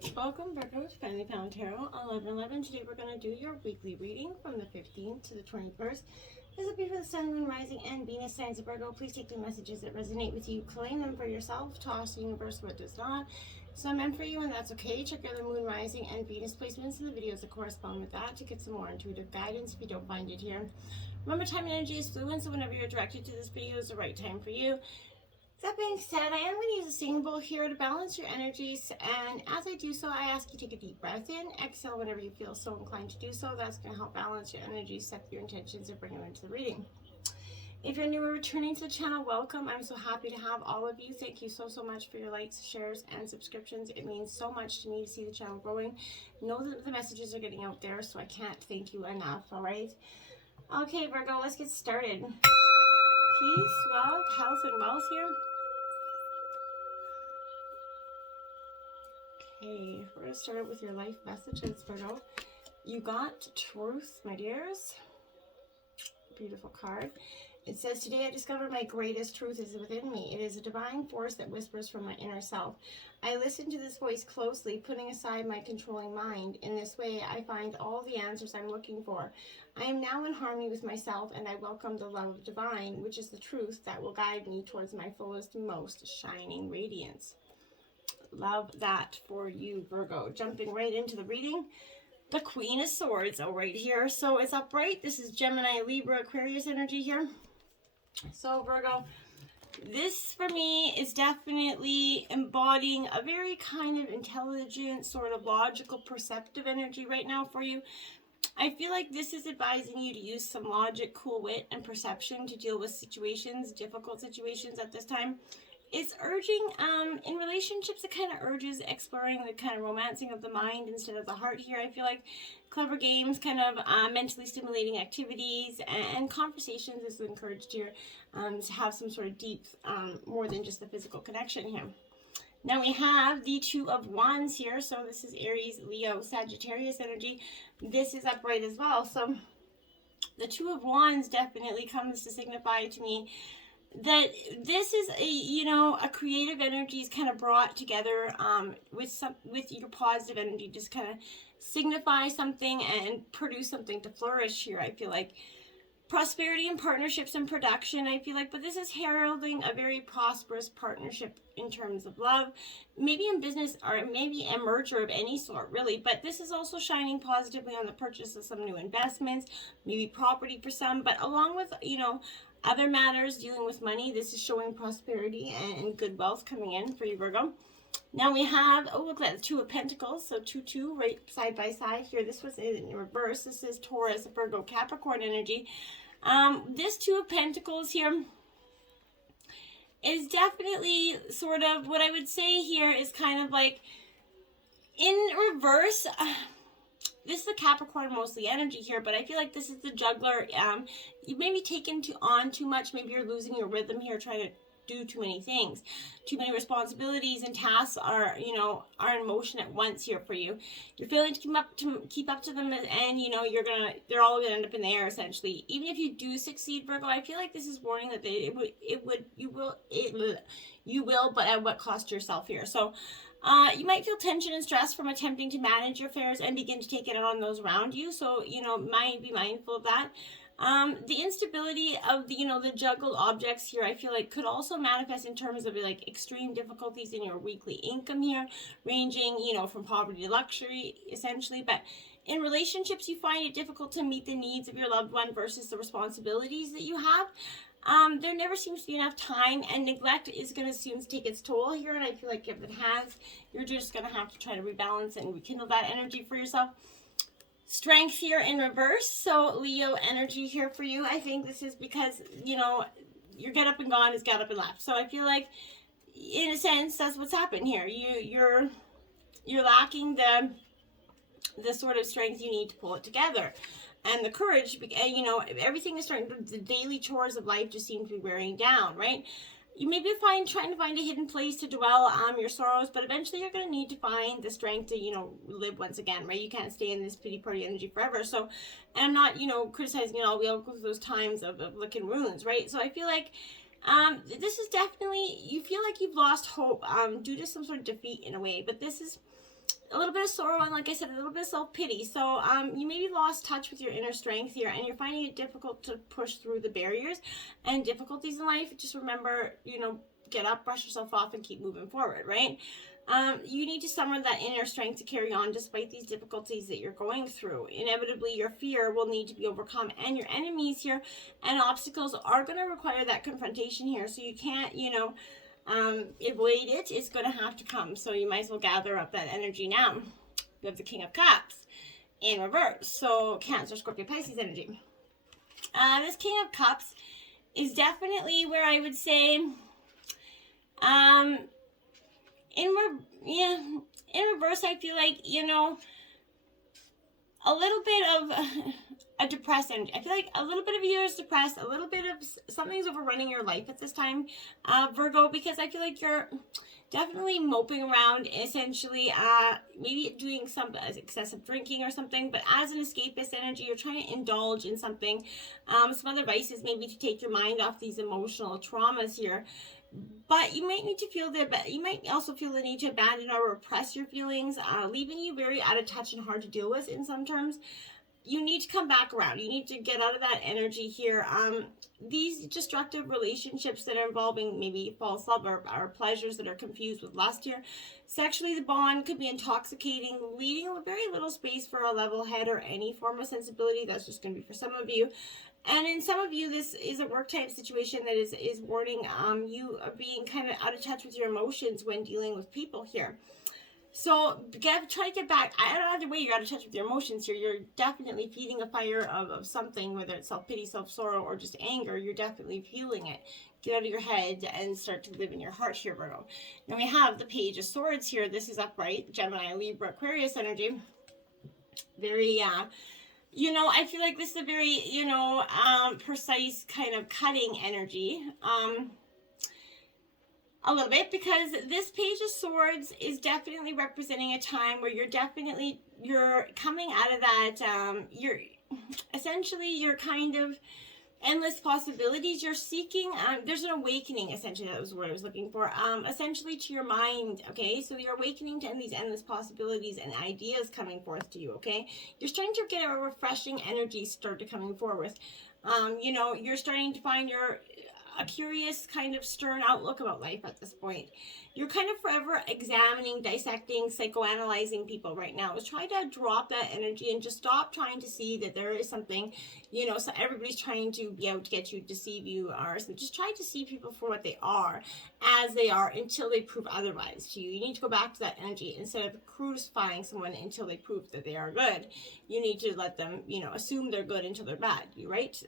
Welcome, Virgo, to Family Pound Tarot 11/11. Today we're going to do your weekly reading from the 15th to the 21st. This will be for the Sun, Moon, Rising, and Venus signs of Virgo. Please take the messages that resonate with you, claim them for yourself, toss the universe what does not. Some meant for you, and that's okay. Check out the Moon, Rising, and Venus placements in the videos that correspond with that to get some more intuitive guidance if you don't find it here. Remember, time and energy is fluid, so whenever you're directed to this video is the right time for you. That being said, I am going to use a singing bowl here to balance your energies, and as I do so, I ask you to take a deep breath in, exhale whenever you feel so inclined to do so. That's going to help balance your energies, set your intentions, and bring them into the reading. If you're new or returning to the channel, welcome. I'm so happy to have all of you. Thank you so much for your likes, shares, and subscriptions. It means so much to me to see the channel growing. Know that the messages are getting out there, so I can't thank you enough, all right? Okay, Virgo, let's get started. Peace, love, health, and wealth here. Okay, we're going to start with your life messages, Virgo. You got truth, my dears. Beautiful card. It says, today I discovered my greatest truth is within me. It is a divine force that whispers from my inner self. I listen to this voice closely, putting aside my controlling mind. In this way, I find all the answers I'm looking for. I am now in harmony with myself, and I welcome the love of divine, which is the truth that will guide me towards my fullest, most shining radiance. Love that for you, Virgo. Jumping right into the reading. The Queen of Swords right here. So it's upright. This is Gemini, Libra, Aquarius energy here. So Virgo, this for me is definitely embodying a very kind of intelligent, sort of logical, perceptive energy right now for you. I feel like this is advising you to use some logic, cool wit, and perception to deal with situations, difficult situations at this time. It's urging, in relationships, it kind of urges exploring the kind of romancing of the mind instead of the heart here. I feel like clever games, kind of mentally stimulating activities, and conversations is encouraged here to have some sort of deep, more than just the physical connection here. Now we have the Two of Wands here. So this is Aries, Leo, Sagittarius energy. This is upright as well. So the Two of Wands definitely comes to signify to me that this is a creative energy is kind of brought together with your positive energy, just kind of signify something and produce something to flourish here. I feel like prosperity and partnerships and production, I feel like, but this is heralding a very prosperous partnership in terms of love, maybe in business, or maybe a merger of any sort, really. But this is also shining positively on the purchase of some new investments, maybe property for some, but along with other matters dealing with money. This is showing prosperity and good wealth coming in for you, Virgo. Now we have, look at the Two of Pentacles. So 2-2 right side by side here. This was in reverse. This is Taurus, Virgo, Capricorn energy. This Two of Pentacles here is definitely sort of what I would say here is kind of like in reverse. This is the Capricorn mostly energy here, but I feel like this is the juggler. You may be taken on too much. Maybe you're losing your rhythm here, trying to do too many things. Too many responsibilities and tasks are in motion at once here for you. You're failing to keep up to them, and they're all gonna end up in the air essentially. Even if you do succeed, Virgo, I feel like this is warning that you will, but at what cost to yourself here. So you might feel tension and stress from attempting to manage your affairs and begin to take it on those around you. So, might be mindful of that. The instability of the juggled objects here, I feel like could also manifest in terms of like extreme difficulties in your weekly income here, ranging, from poverty to luxury, essentially. But in relationships, you find it difficult to meet the needs of your loved one versus the responsibilities that you have. There never seems to be enough time, and neglect is going to soon take its toll here. And I feel like if it has, you're just going to have to try to rebalance and rekindle that energy for yourself. Strength here in reverse. So Leo energy here for you. I think this is because, your get up and gone is get up and left. So I feel like, in a sense, that's what's happened here. You're lacking the sort of strength you need to pull it together. And the courage, everything is the daily chores of life just seem to be wearing down, right? You may be trying to find a hidden place to dwell your sorrows, but eventually you're going to need to find the strength to, live once again, right? You can't stay in this pity party energy forever. So, and I'm not, criticizing it all. We all go through those times of licking wounds, right? So I feel like this is definitely, you feel like you've lost hope due to some sort of defeat in a way, but this is a little bit of sorrow, and like I said, a little bit of self-pity. So you maybe lost touch with your inner strength here, and you're finding it difficult to push through the barriers and difficulties in life. Just remember, get up, brush yourself off, and keep moving forward, right? You need to summon that inner strength to carry on despite these difficulties that you're going through. Inevitably, your fear will need to be overcome, and your enemies here and obstacles are going to require that confrontation here. So you can't, avoid it. It's going to have to come. So you might as well gather up that energy now. You have the King of Cups in reverse. So Cancer, Scorpio, Pisces energy. This King of Cups is definitely where I would say, in reverse, I feel like, a little bit of a depressed energy. I feel like a little bit of you is depressed, a little bit of something's overrunning your life at this time, Virgo, because I feel like you're definitely moping around, essentially, maybe doing some excessive drinking or something, but as an escapist energy, you're trying to indulge in something. Some other advice is maybe to take your mind off these emotional traumas here. But you might need to you might also feel the need to abandon or repress your feelings, leaving you very out of touch and hard to deal with in some terms. You need to come back around. You need to get out of that energy here. These destructive relationships that are involving maybe false love or pleasures that are confused with lust here. Sexually, the bond could be intoxicating, leaving very little space for a level head or any form of sensibility. That's just going to be for some of you. And in some of you, this is a work type situation that is warning you of being kind of out of touch with your emotions when dealing with people here. So try to get back. Either way, you're out of touch with your emotions here. You're definitely feeding a fire of something, whether it's self-pity, self-sorrow, or just anger. You're definitely feeling it. Get out of your head and start to live in your heart here, Virgo. Now we have the Page of Swords here. This is upright, Gemini, Libra, Aquarius energy. Very, I feel like this is a very, precise kind of cutting energy. A little bit, because this Page of Swords is definitely representing a time where you're coming out of that, you're kind of endless possibilities. You're seeking, there's an awakening, essentially, that was what I was looking for, essentially to your mind, okay? So you're awakening to these endless possibilities and ideas coming forth to you, okay? You're starting to get a refreshing energy start to coming forward. You're starting to find a curious kind of stern outlook about life at this point. You're kind of forever examining, dissecting, psychoanalyzing people right now. Try to drop that energy and just stop trying to see that there is something, so everybody's trying to be out to get you, deceive you, or so just try to see people for what they are, as they are, until they prove otherwise to you. You need to go back to that energy instead of crucifying someone until they prove that they are good. You need to let them, assume they're good until they're bad, right?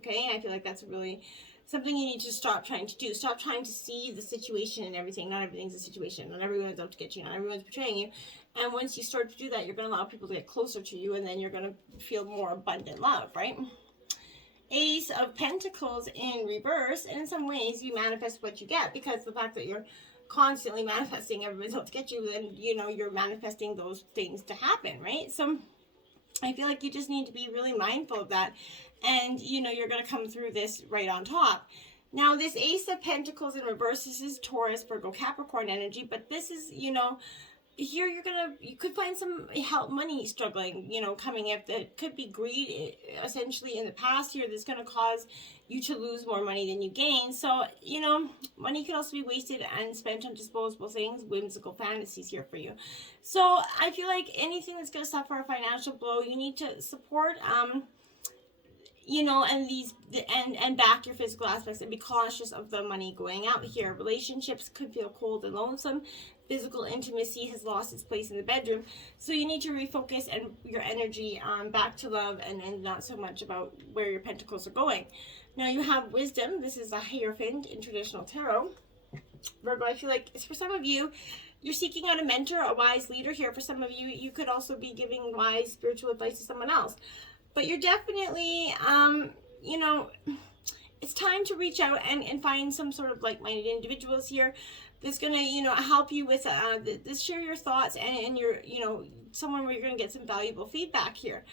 Okay, I feel like that's really something you need to stop trying to do. Stop trying to see the situation and everything. Not everything's a situation. Not everyone's out to get you. Not everyone's betraying you. And once you start to do that, you're going to allow people to get closer to you, and then you're going to feel more abundant love, right? Ace of Pentacles in reverse. And in some ways, you manifest what you get, because the fact that you're constantly manifesting everybody's out to get you, then, you're manifesting those things to happen, right? So I feel like you just need to be really mindful of that. And, you're going to come through this right on top. Now, this Ace of Pentacles in reverse, this is Taurus, Virgo, Capricorn energy. But this is, here you could find some money struggling, coming up. That could be greed, essentially, in the past here. That's going to cause you to lose more money than you gain. So, money could also be wasted and spent on disposable things, whimsical fantasies here for you. So, I feel like anything that's going to suffer a financial blow, you need to support, and back your physical aspects and be cautious of the money going out here. Relationships could feel cold and lonesome. Physical intimacy has lost its place in the bedroom. So you need to refocus and your energy back to love and not so much about where your pentacles are going. Now you have Wisdom. This is a Hierophant in traditional tarot. Virgo, I feel like it's for some of you, you're seeking out a mentor, a wise leader here. For some of you, you could also be giving wise spiritual advice to someone else. But you're definitely, it's time to reach out and find some sort of like-minded individuals here that's going to, help you with, share your thoughts and your, someone where you're going to get some valuable feedback here.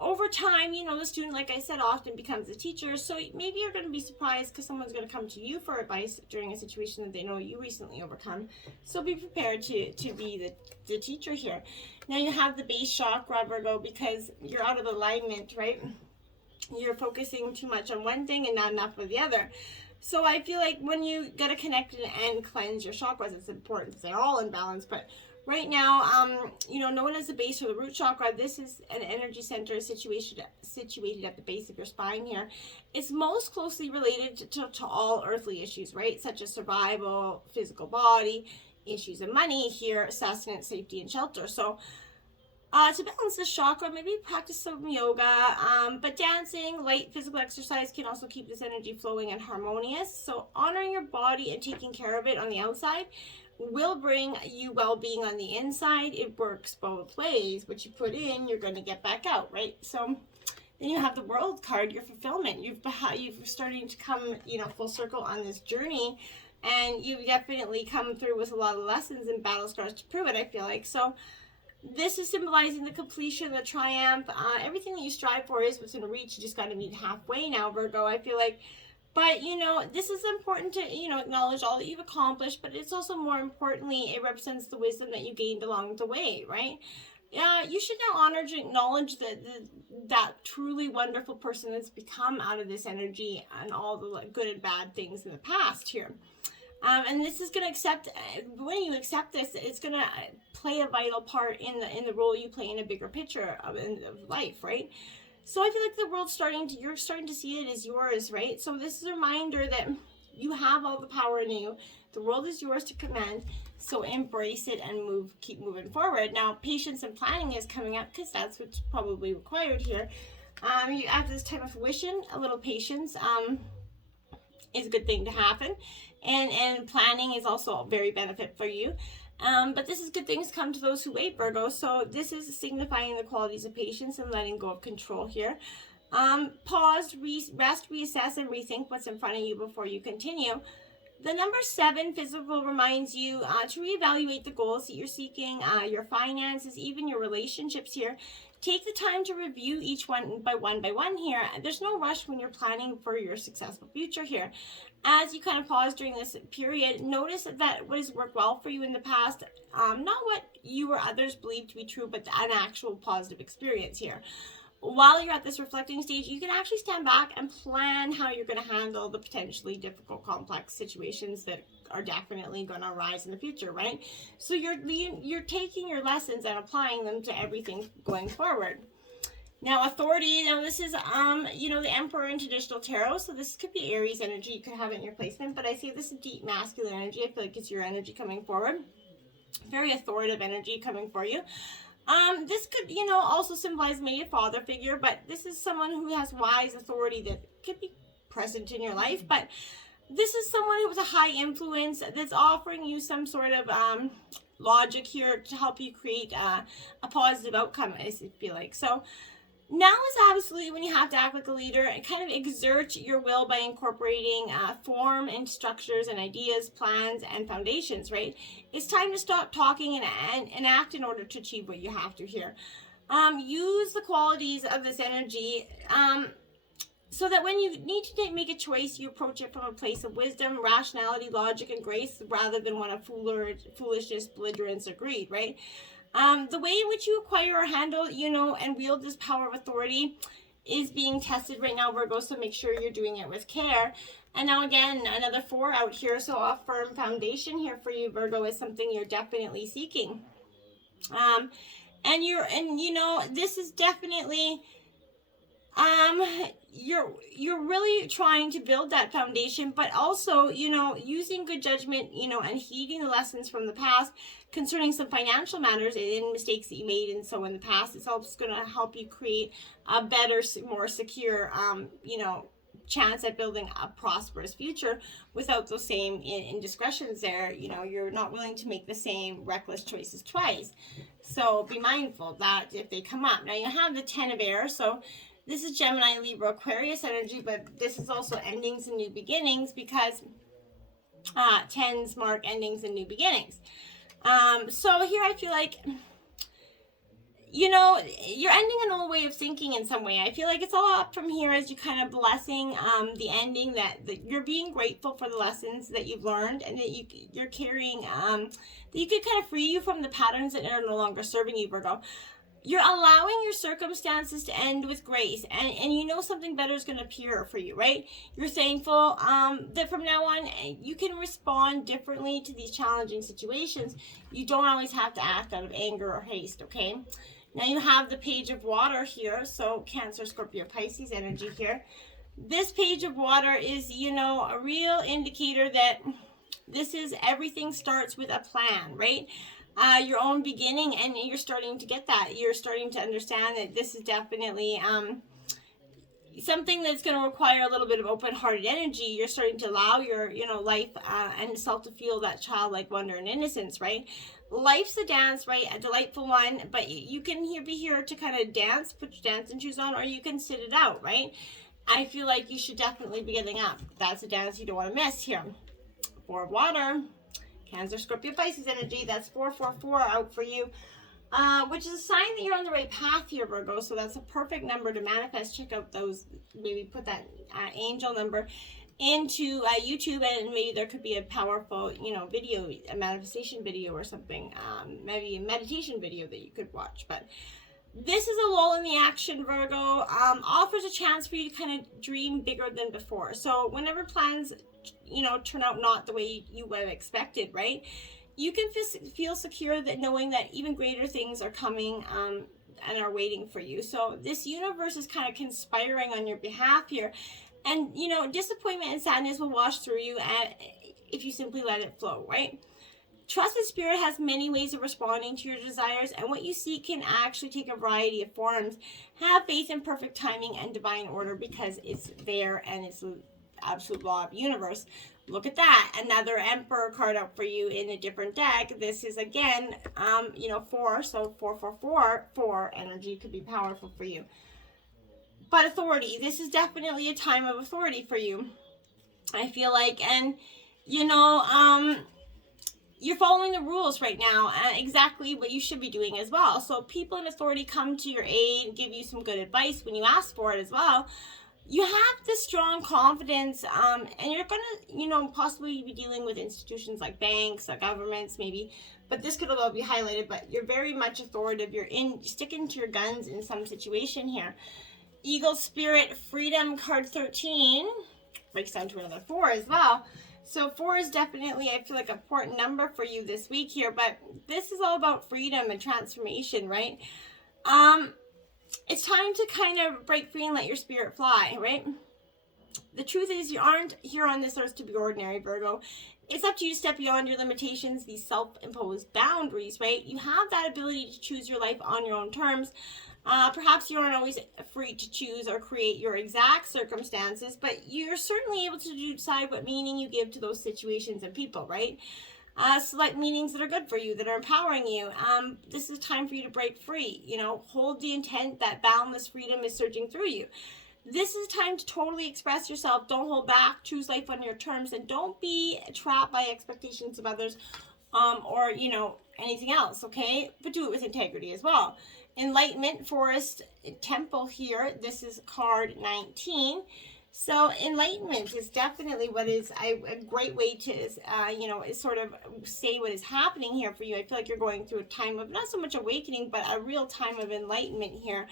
Over time, you know, the student, like I said, often becomes a teacher. So maybe you're going to be surprised because someone's going to come to you for advice during a situation that they know you recently overcome. So be prepared to be the teacher here. Now you have the base chakra, Virgo, because you're out of alignment, right? You're focusing too much on one thing and not enough of the other. So I feel like when you got to connect and cleanse your chakras, it's important. They're all in balance, but right now, you know, known as the base or the root chakra, this is an energy center situated at the base of your spine here. It's most closely related to all earthly issues, right? Such as survival, physical body, issues of money here, sustenance, safety, and shelter. So to balance this chakra, maybe practice some yoga, but dancing, light physical exercise can also keep this energy flowing and harmonious. So honoring your body and taking care of it on the outside will bring you well-being on the inside. It works both ways. What you put in, you're going to get back out, right? So then you have the World card, your fulfillment. You've starting to come, you know, full circle on this journey, and you've definitely come through with a lot of lessons and battle scars to prove it, I feel like. So this is symbolizing the completion, the triumph. Everything that you strive for is within reach. You just got to meet halfway now, Virgo, I feel like. But, you know, this is important to, you know, acknowledge all that you've accomplished, but it's also more importantly, it represents the wisdom that you gained along the way, right? You should now honor and acknowledge that truly wonderful person that's become out of this energy and all the good and bad things in the past here. And this is going to accept, when you accept this, it's going to play a vital part in the role you play in a bigger picture of life, right? So I feel like the world's you're starting to see it as yours, right? So this is a reminder that you have all the power in you. The world is yours to command. So embrace it and keep moving forward. Now, patience and planning is coming up because that's what's probably required here. After this time of wishing, a little patience is a good thing to happen. And planning is also a very benefit for you. But this is good things come to those who wait, Virgo. So this is signifying the qualities of patience and letting go of control here. Pause, rest, reassess, and rethink what's in front of you before you continue. The number 7 physical reminds you to reevaluate the goals that you're seeking, your finances, even your relationships here. Take the time to review each one by one here. There's no rush when you're planning for your successful future here. As you kind of pause during this period, notice that what has worked well for you in the past, not what you or others believe to be true, but an actual positive experience here. While you're at this reflecting stage, you can actually stand back and plan how you're going to handle the potentially difficult, complex situations that are definitely going to arise in the future, right? So you're taking your lessons and applying them to everything going forward. Now, authority. Now, this is, you know, the Emperor in traditional tarot. So this could be Aries energy. You could have it in your placement. But I see this is deep masculine energy. I feel like it's your energy coming forward. Very authoritative energy coming for you. This could, you know, also symbolize maybe a father figure. But this is someone who has wise authority that could be present in your life. But this is someone who has a high influence that's offering you some sort of logic here to help you create a positive outcome, I feel like. So now is absolutely when you have to act like a leader and kind of exert your will by incorporating form and structures and ideas, plans, and foundations, right? It's time to stop talking and act in order to achieve what you have to here. Use the qualities of this energy so that when you need to make a choice, you approach it from a place of wisdom, rationality, logic, and grace rather than one of foolishness, belligerence, or greed, right? The way in which you acquire or handle, you know, and wield this power of authority is being tested right now, Virgo, so make sure you're doing it with care. And now again, another 4 out here, so a firm foundation here for you, Virgo, is something you're definitely seeking. And you know, this is definitely, you're really trying to build that foundation, but also, you know, using good judgment, you know, and heeding the lessons from the past concerning some financial matters and mistakes that you made and so in the past. It's also going to help you create a better, more secure, you know, chance at building a prosperous future without those same indiscretions there. You know, you're not willing to make the same reckless choices twice. So be mindful that if they come up. Now you have the 10 of air, so this is Gemini, Libra, Aquarius energy, but this is also endings and new beginnings because 10s mark endings and new beginnings. So here I feel like you know, you're ending an old way of thinking in some way. I feel like it's all up from here as you kind of blessing the ending, that you're being grateful for the lessons that you've learned, and that you're carrying, that you could kind of free you from the patterns that are no longer serving you, Virgo. You're allowing your circumstances to end with grace, and you know something better is going to appear for you, right? You're thankful that from now on you can respond differently to these challenging situations. You don't always have to act out of anger or haste, okay? Now you have the Page of Water here, so Cancer, Scorpio, Pisces energy here. This Page of Water is, you know, a real indicator that this is everything starts with a plan, right? Your own beginning, and you're starting to get that. You're starting to understand that this is definitely something that's going to require a little bit of open-hearted energy. You're starting to allow your, you know, life and self to feel that childlike wonder and innocence, right? Life's a dance, right? A delightful one, but you can be here to kind of dance, put your dancing shoes on, or you can sit it out, right? I feel like you should definitely be getting up. That's a dance you don't want to miss here. Four of Water, Cancer, Scorpio, Pisces energy. That's 444 out for you, which is a sign that you're on the right path here, Virgo. So that's a perfect number to manifest. Check out those, maybe put that angel number into YouTube, and maybe there could be a powerful, you know, video, a manifestation video or something, maybe a meditation video that you could watch. But this is a lull in the action, Virgo. Offers a chance for you to kind of dream bigger than before. So whenever plans, you know, turn out not the way you would have expected, right? You can feel secure that knowing that even greater things are coming and are waiting for you. So this universe is kind of conspiring on your behalf here. And, you know, disappointment and sadness will wash through you if you simply let it flow, right? Trust that Spirit has many ways of responding to your desires, and what you seek can actually take a variety of forms. Have faith in perfect timing and divine order, because it's there and it's the absolute law of the universe. Look at that. Another Emperor card up for you in a different deck. This is, again, you know, 4, so 4 energy could be powerful for you. But authority, this is definitely a time of authority for you, I feel like. And, you know, you're following the rules right now, exactly what you should be doing as well. So people in authority come to your aid, give you some good advice when you ask for it as well. You have this strong confidence, and you're going to, you know, possibly be dealing with institutions like banks, or governments maybe, but this could all be highlighted. But you're very much authoritative. You're sticking to your guns in some situation here. Eagle Spirit, Freedom, card 13, breaks down to another 4 as well. So 4 is definitely, I feel like, an important number for you this week here, but this is all about freedom and transformation, right? It's time to kind of break free and let your spirit fly, right? The truth is, you aren't here on this earth to be ordinary, Virgo. It's up to you to step beyond your limitations, these self-imposed boundaries, right? You have that ability to choose your life on your own terms. Perhaps you aren't always free to choose or create your exact circumstances, but you're certainly able to decide what meaning you give to those situations and people, right? Select meanings that are good for you, that are empowering you. This is time for you to break free. You know, hold the intent that boundless freedom is surging through you. This is time to totally express yourself. Don't hold back. Choose life on your terms, and don't be trapped by expectations of others, or, you know, anything else, okay? But do it with integrity as well. Enlightenment, Forest, Temple here. This is card 19. So enlightenment is definitely what is a great way to, you know, sort of say what is happening here for you. I feel like you're going through a time of not so much awakening, but a real time of enlightenment here.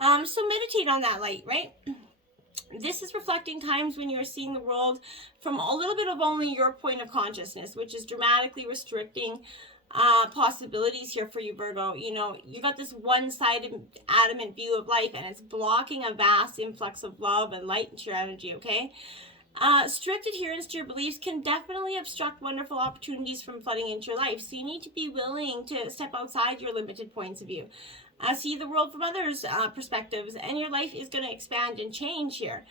So meditate on that light, right? This is reflecting times when you are seeing the world from a little bit of only your point of consciousness, which is dramatically restricting possibilities here for you, Virgo. You know, you got this one-sided adamant view of life, and it's blocking a vast influx of love and light into your energy, okay? Strict adherence to your beliefs can definitely obstruct wonderful opportunities from flooding into your life, so you need to be willing to step outside your limited points of view. See the world from others' perspectives, and your life is going to expand and change here.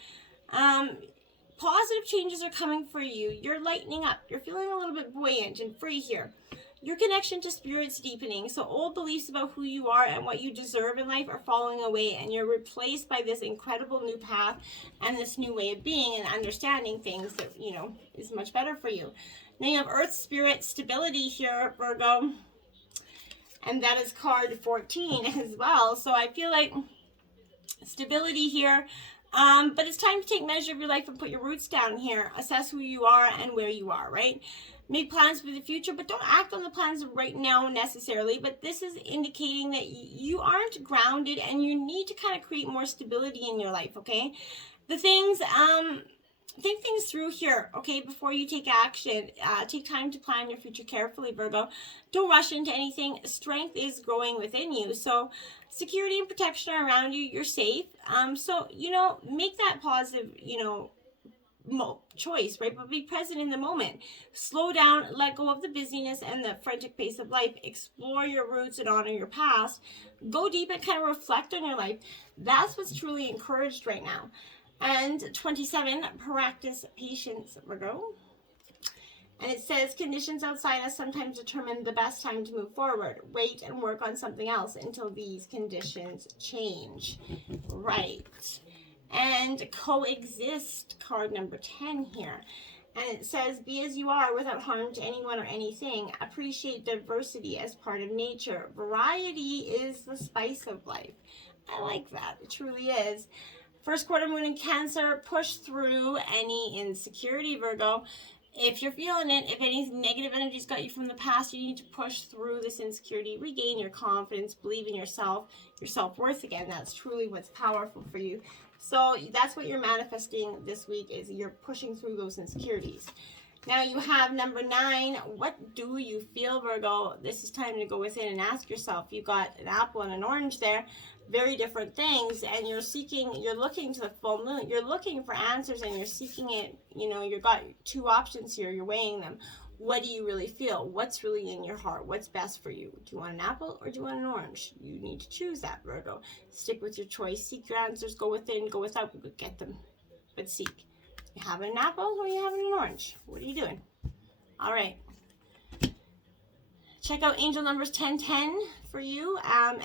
Positive changes are coming for you. You're lightening up. You're feeling a little bit buoyant and free here. Your connection to spirit's deepening. So old beliefs about who you are and what you deserve in life are falling away, and you're replaced by this incredible new path and this new way of being and understanding things that, you know, is much better for you. Now you have Earth Spirit, Stability here, Virgo. And that is card 14 as well. So I feel like stability here. But it's time to take measure of your life and put your roots down here. Assess who you are and where you are, right? Make plans for the future, but don't act on the plans right now necessarily. But this is indicating that you aren't grounded and you need to kind of create more stability in your life, okay? The things, think things through here, okay, before you take action. Take time to plan your future carefully, Virgo. Don't rush into anything. Strength is growing within you. So security and protection are around you. You're safe. So, you know, make that positive, you know, choice, right? But be present in the moment. Slow down, let go of the busyness and the frantic pace of life. Explore your roots and honor your past. Go deep and kind of reflect on your life. That's what's truly encouraged right now. And 27, practice patience, Virgo. And it says, conditions outside us sometimes determine the best time to move forward. Wait and work on something else until these conditions change. Right. And coexist, card number 10 here. And it says, be as you are without harm to anyone or anything. Appreciate diversity as part of nature. Variety is the spice of life. I like that. It truly is. First quarter moon in Cancer, push through any insecurity, Virgo. If you're feeling it, if any negative energy's got you from the past, you need to push through this insecurity, regain your confidence, believe in yourself, your self-worth again. That's truly what's powerful for you. So that's what you're manifesting this week, is you're pushing through those insecurities. Now you have number 9. What do you feel, Virgo? This is time to go within and ask yourself. You got an apple and an orange there. Very different things, and you're looking to the full moon. You're looking for answers and you're seeking it. You know, you've got 2 options here. You're weighing them. What do you really feel? What's really in your heart? What's best for you? Do you want an apple or do you want an orange? You need to choose that, Virgo. Stick with your choice. Seek your answers. Go within, go without, get them. But seek. You have an apple or you have an orange? What are you doing? All right. Check out angel numbers 1010 for you, and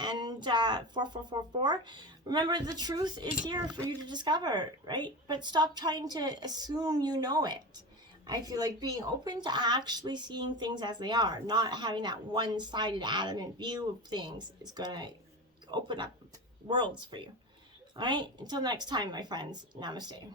4444. Remember, the truth is here for you to discover, right? But stop trying to assume you know it. I feel like being open to actually seeing things as they are, not having that one-sided adamant view of things, is going to open up worlds for you. All right? Until next time, my friends. Namaste.